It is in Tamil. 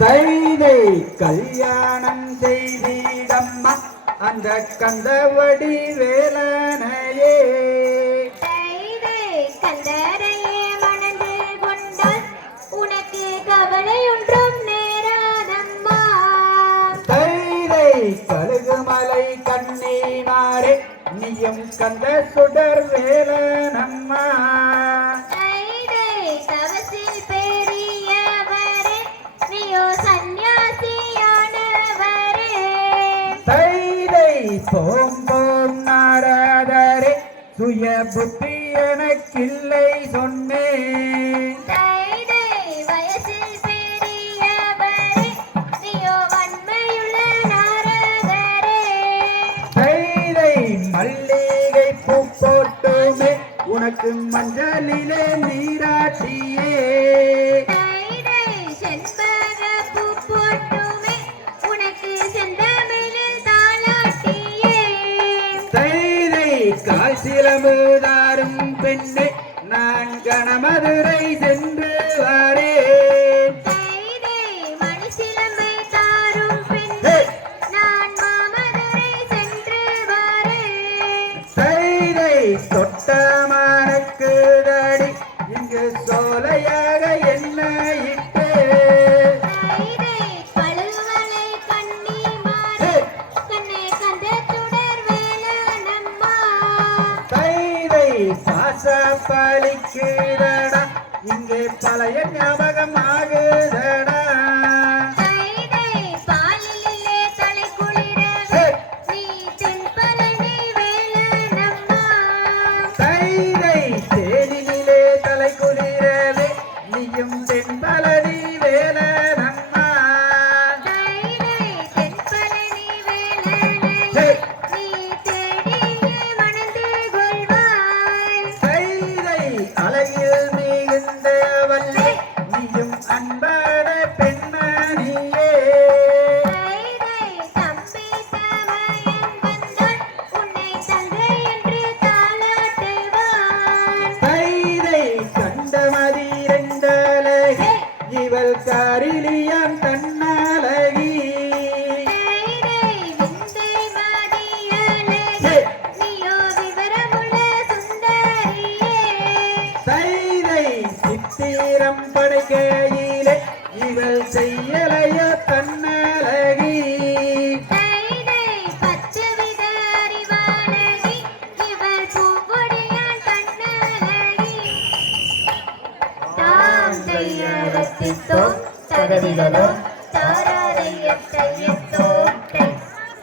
தைதை கல்யாணம் செய்திடம்மா. அந்த கந்தவடி வேலனையே. தைதை கந்தரையே மணந்து கொண்டால் உனக்கு கவலை ஒன்றும் நேராதம்மா. தைதை கழுகுமலை கண்ணீனாரே நீயும் கந்த சுடர் வேலனம்மா. சுய புத்தி எனக்கில்லை சொன்னேன் மல்லிகை பூ போட்டுமே உனக்கு மஞ்சளிலே நீராட்டியே சிலம்புதாரும் பெண்ணே நான் கணமதுரை சென்று வரேன். தொட்டமானுக்கு தடி இங்கு சோலையாக பாச பலிக்குதடா இங்கே பழைய ஞாபகமா தாளாட்டுவான் தைதை கண்டமதி ரெண்டழகி இவள் காரிலியான் தன்னழகி தைதை சித்திரம் படைக்கையிலே இவள் செய்யலைய தன்னழகி. தைதை பத்து தகதிகளோ